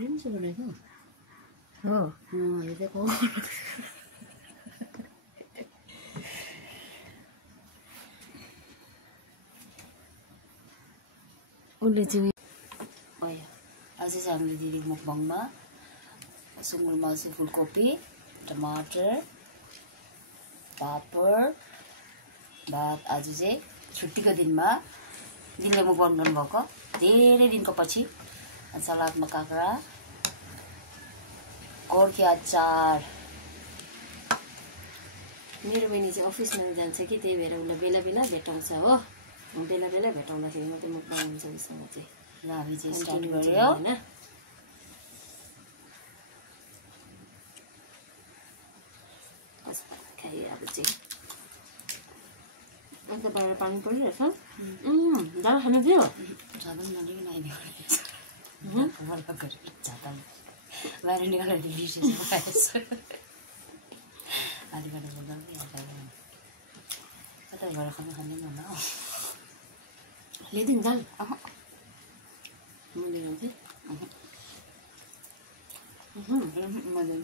film से बनाएको हो यो चाहिँ कौ उसले चाहिँ आज चाहिँ हामीले दिदी मुकबाङमा सुँगुर मासु फुलकोपी टमाटर पापड भात आज चाहिँ छुट्टीको दिनमा दिदीले मुकबाङ गर्नुभएको धेरै दिनको पछि सलादमा काँक्रा गोर्खे अचार मेरो बहिनी चाहिँ अफिसमा जान्छ कि त्यही भएर उसलाई बेला बेला भेटाउँछ हो बेला बेला भेटाउँदाखेरि मात्रै मुकबाङ हुन्छ उसँग चाहिँ ल हामी चाहिँ स्टार्ट गर्यो हैन खाइ अब चाहिँ अन्त बाहिर पानी परिरहेछ दाल खानु थियो जाँदा पनि नलिकन आइदियो जाँदा बाहिर निकालेर बिर्सेछ आधी घन्टा बोल्दा पनि कतै घर खानु खाँदैन होला ल्याइदिनु दाल म लिएर मैले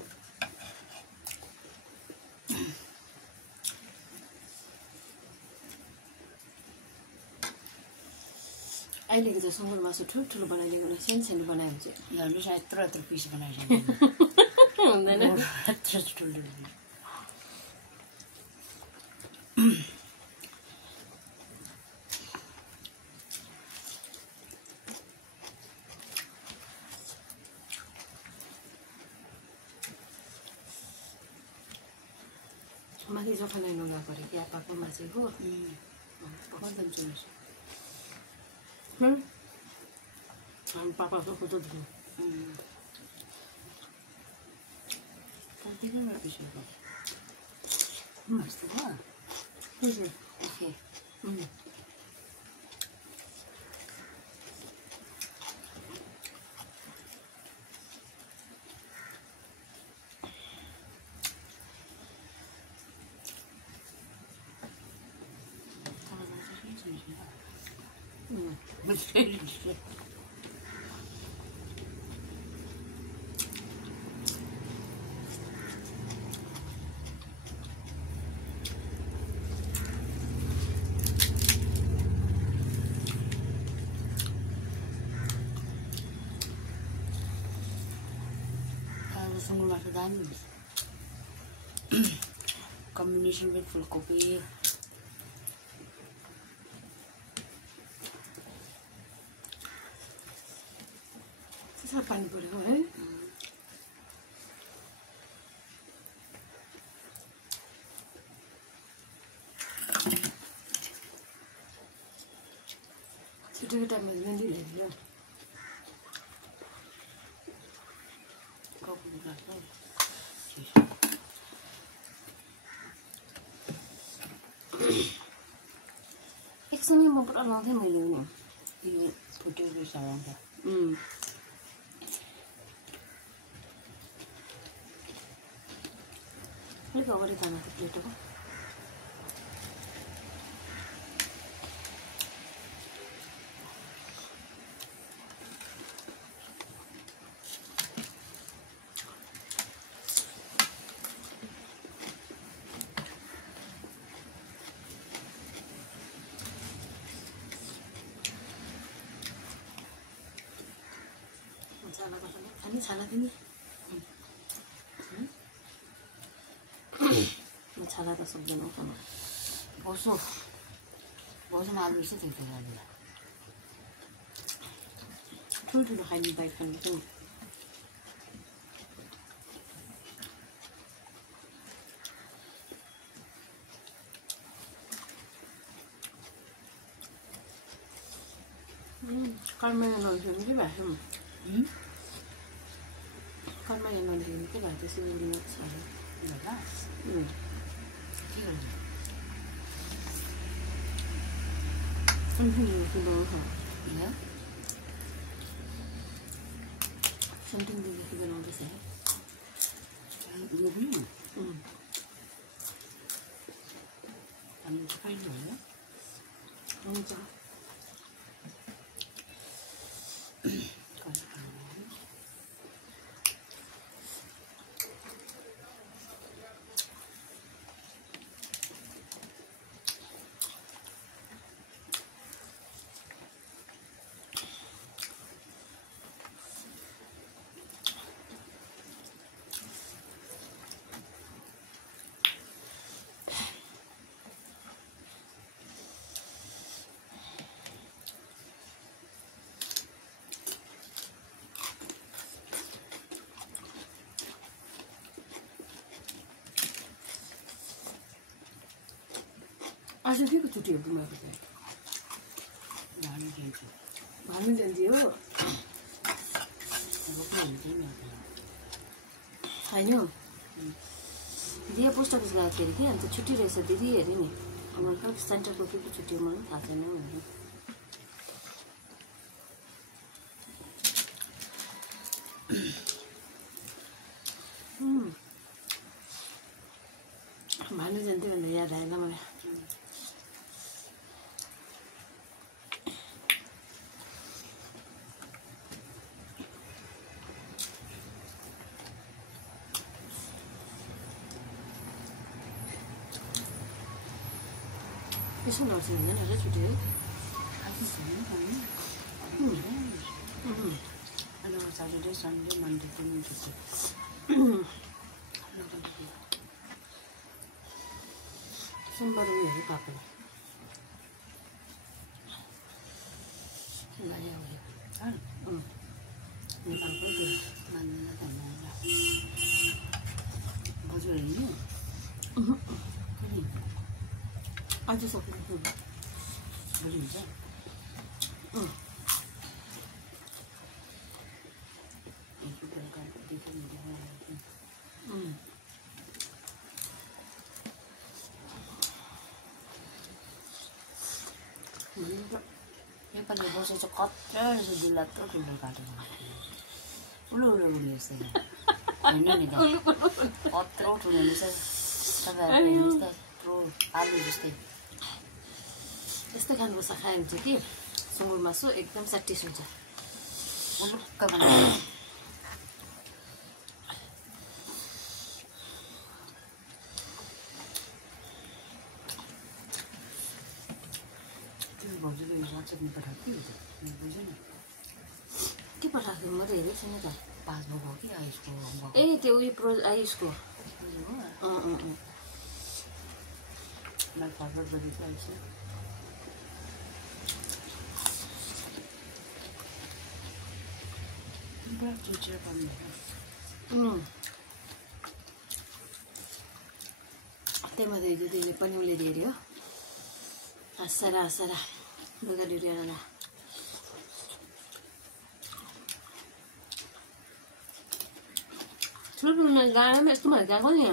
अहिलेको चाहिँ सुँगुर मासु ठुल्ठुलो बनाइदिएको सानो सानो बनायो भने चाहिँ यहाँले सायद यत्रो यत्रो पिस बनाइसक्यो हुँदैन यत्रो ठुलो माथि जोखाना नुगा पऱ्यो कि पाको माछेको पापाको फोटो दिनु कतिको पिसको मस्त भयो ओके सुँगुर मासु दामी हुन्छ कम्बिनेसन विथ फुलकोपी पानी परेको है छिटोको टाइममा मेहन्दी ल्याइदियो एकसँगै म पुरा लाउँथेँ मैले यो फुट्यो रहेछ अन्त अलिक अगाडि खाना थियो प्लेटको खाने छाला दिने म छाला त सक्दैन खानु बसमा आलु चाहिँ थियो त्यो ठुल्ठुलो खाने बाइक खानु थियो कर्मा नलिनु के भएको कर्मा नलिनु के भएको सिलगढीमा छ समथिङ दिनदेखि बनाउँदैछ हुन्छ आज के को छुट्टी हो तिमीहरूको चाहिँ भानु दिन्छु भानु जयन्ती हो होइन दिया पोस्ट अफिस गएको थियो अरे कि अन्त छुट्टी रहेछ दिदी अरे नि हाम्रो सेन्टरको के छुट्टी हो मलाई थाहा छैन भनेर भानु जयन्ती भनेर याद आएन मलाई त्यसो नर्स हुँदैन र छुट्टी है सैटरडे सन्डे मन्डे पनि छुट्टी सोमबार उयोहरू पापा नेपालको त्यो मान्दैन त बजु हेर्नु आज सकिन्छ भोलि हुन्छ नेपाली बसेर चाहिँ कत्रो रहेछ जिल्ला यत्रो ठुलो काटेको उलो उलो उयो जस्तै होइन नि त कत्रो ठुलो रहेछ तपाईँहरू हेर्नुहोस् त यत्रो आलु जस्तै यस्तै खानुपर्छ खायो भने चाहिँ कि सुँगुर मासु एकदम स्याटिस हुन्छ उलुक्क बनाएर भाउजूले वाट्सएपमा पठाएको के बुझ्यो नि के पठाएको म त हेरेको छैन त पासबुक हो कि आयुषको ए त्यो उयो आयुषको मलाई फरवर्ड गरिदिएको आयुष पुरा चिचेर पर्ने त्यही मात्रै दिदीले पनि उसले हेऱ्यो हाँसेर लुगा ड्युटीवाला ठुलो गाडामा यस्तो भएर गएको नि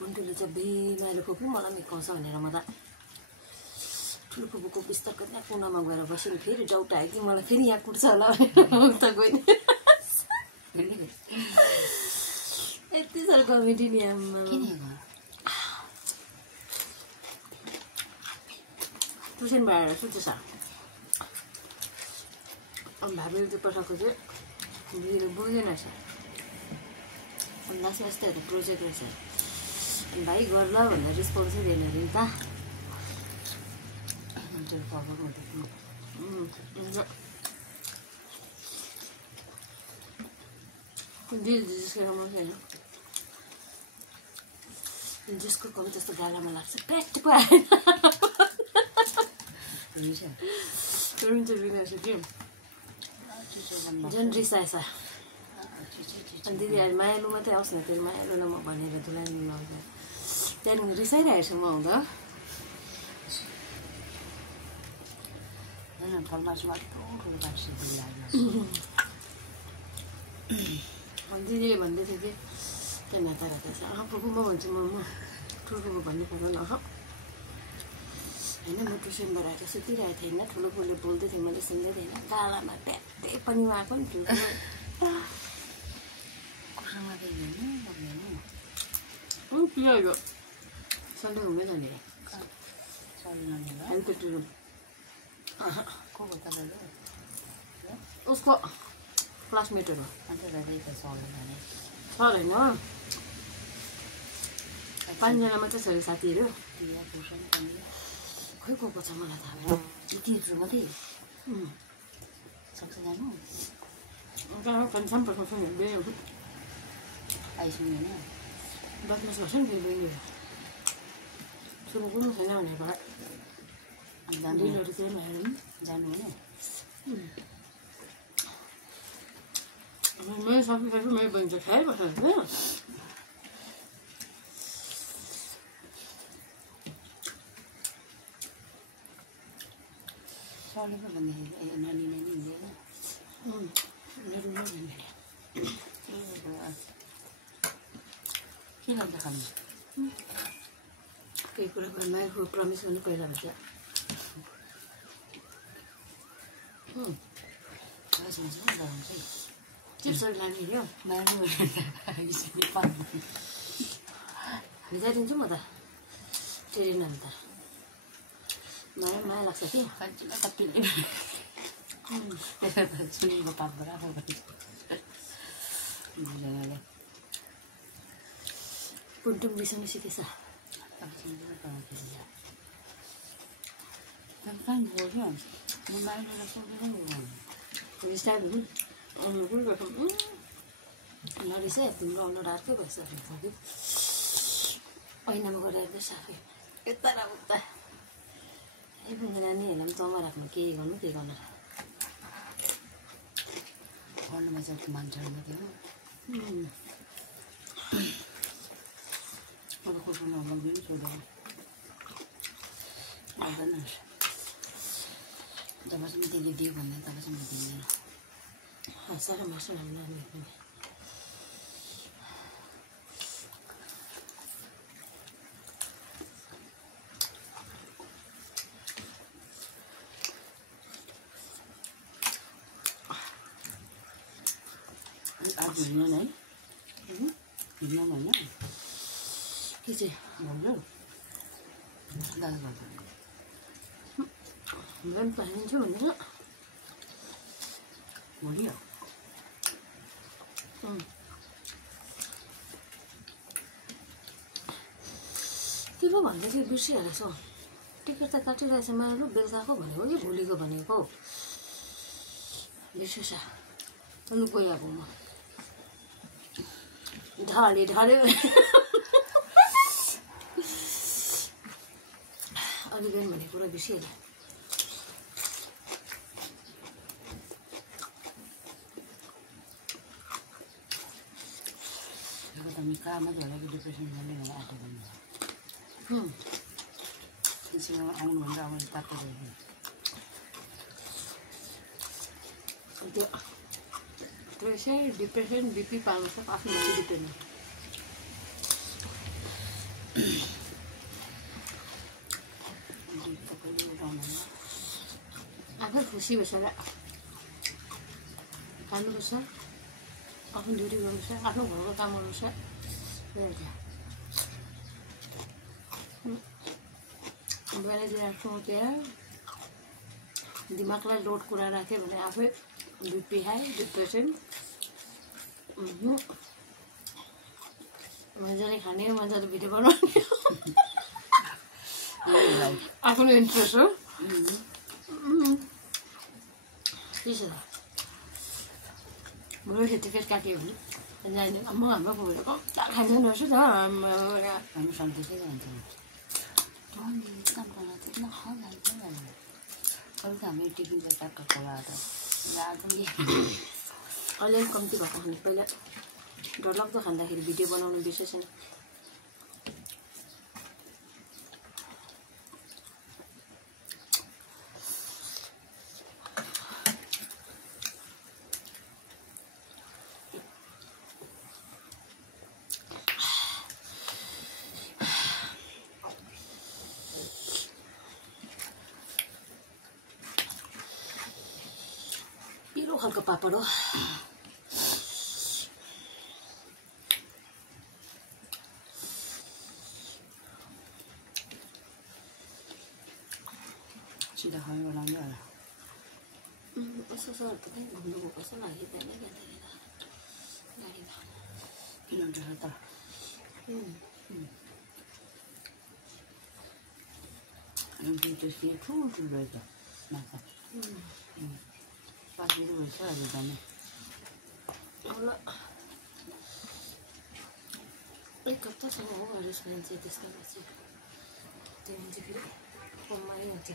मन्टुले चाहिँ बेमारी खोपी मलाई मिकाउँछ भनेर म त ठुलो फुपूको बिस्तार कता कुनामा गएर बस्यो नि फेरि डाउट आयो कि मलाई फेरि यहाँ कुट्छ होला भनेर त गएन यति साह्रो कमेडी नि ट्युसन भएर सुत्छ अब भाबीले त्यो पठाएको चाहिँ दिदीले बुझेन रहेछ लास्टमा यस्तोहरू प्रोजेक्ट रहेछ भाइ गर ल भनेर रेस्पोन्सै दिएन अरे नि त जिसको कवि त्यस्तो गालामा लाग्छ पेट पो आएन हुन्छ बिगार्छ कि झन् रिसाएछ अनि दिदी अहिले मायालु मात्रै आओस् न फेरि मायालुलाई म भनेर धुलानी मिलाउँछ त्यहाँदेखि रिसाइरहेको छु म आउँदा दिदीले भन्दै थियो कि त्यहाँ नाता राखेको छ फुपू म भन्छु म ठुलो भन्नु पर्दैन होइन म ट्युसनबाट आएर सुतिरहेको थिएँ होइन ठुलो फुलले बोल्दै थिएँ मैले सुन्दै थिएँ होइन गालामा प्याट्टै पनि उहाँको नि ठुलो पियो सन्डे हुँदैन नि हेल्थतिर उसको क्लासमेटहरू सर होइन 5 जना मात्रै छ अरे साथीहरू खोइ को छ मलाई थाहा भएन यति मात्रै सक्छ जानु कन्फर्म पठाउँछ नि आइसक्नु होइन बदमास गर्छ नि फेरि बहिनीहरू सुरु कुरो छैन भनेर दिनहरू चाहिँ भएर जानु होइन मैले सकिसकेको मेरो बहिनी चाहिँ खाइबस्छ चलेको भन्दाखेरि नानी हुँदैन के लाग्छ खानु केही कुरा गर्नु प्रमिस गर्नु पहिला भन्छ चिप्सहरू लाने हो भिजाइदिन्छु म त टेरेन अन्त माया लाग्छ कि सुनीलको पापबाट आफू पुन्टुम बिसाउनु सिकेछ नरिस तिम्रो अनुहार अर्कै भइसकेको छ कि ऐनामा गएर हेर्दै साफै यता र उता नानीहरूलाई पनि तमा राख्नु के गर्नु के गर्नु गर्नुमा चाहिँ मान्छेहरू मात्रै हो अरू कोही पनि लाग्दैन सोधेर लाग्दैन जबसम्म त्यसले दियो भन्दा तबसम्म दिँदैन साह्रो मासु हाम्रो नानी पनि आज हिँड्न है हिँड्न होइन के चाहिँ भन्नु दाल गर्दा हाम्रो पनि पाइदिन्छु भनेर भोलि हो के पो भन्दै थियो बिर्सिहालेछ टिकट त काटिरहेछ मायालु बेलुकाको भनेको कि भोलिको भनेको बिर्सेछ लु गइहाल्छु म ढल्यो अलि बिहान भनेको कुरा बिर्सिहाल्यो हामी कहाँमा झरेको डिप्रेसन गर्ने भनेर आँटेको त्यसमा आउनुभन्दा अगाडि तातो गयो त्यो चाहिँ डिप्रेसन बिपी पाल्नु सक्छ आफ्नो माथि डिपेन्ड आफै खुसी भइसक्यो खानुपर्छ आफ्नो ड्युटी गर्नुपर्छ आफ्नो घरको काम गर्नुपर्छ बेलातिर सोचेर दिमागलाई लोड कुरा राख्यो भने आफै बिपी हाई डिप्रेसन मजाले खाने मजाले भिडियो बनाउने आफ्नो इन्ट्रेस्ट हो के छ भोलि टिकट काट्यो भने जाने म हाम्रो भोलि खाँदैन रहेछ त हामी सन्तोषै जान्छौँ अरू त हामी टिफिन त ट्याक्क बाटो अलिअलि कम्ती भएको खाने पहिला डरलाग्दो खाँदाखेरि भिडियो बनाउनु बिर्सेछ नि पिरो खालको पापड हो सिधा खानु बनाउने होला यसो सर त कहीँ घुम्नु गएको जस्तो लाग्यो त्यहाँ गाडीमा किन हुन्छ त त्यसले ठुल्ठुलो रहेछ माछा 5 किलो रहेछ अहिले जाने एक हप्तासम्म हो रेस्टुरेन्ट चाहिँ त्यस्तो गर्छ त्यो मान्छे फेरि कममै हुन्छ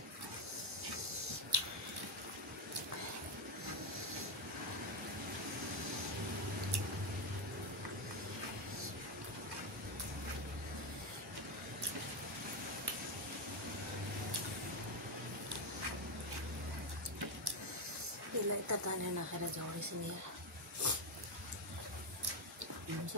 ताने नखाएर झौडेछ नि हुन्छ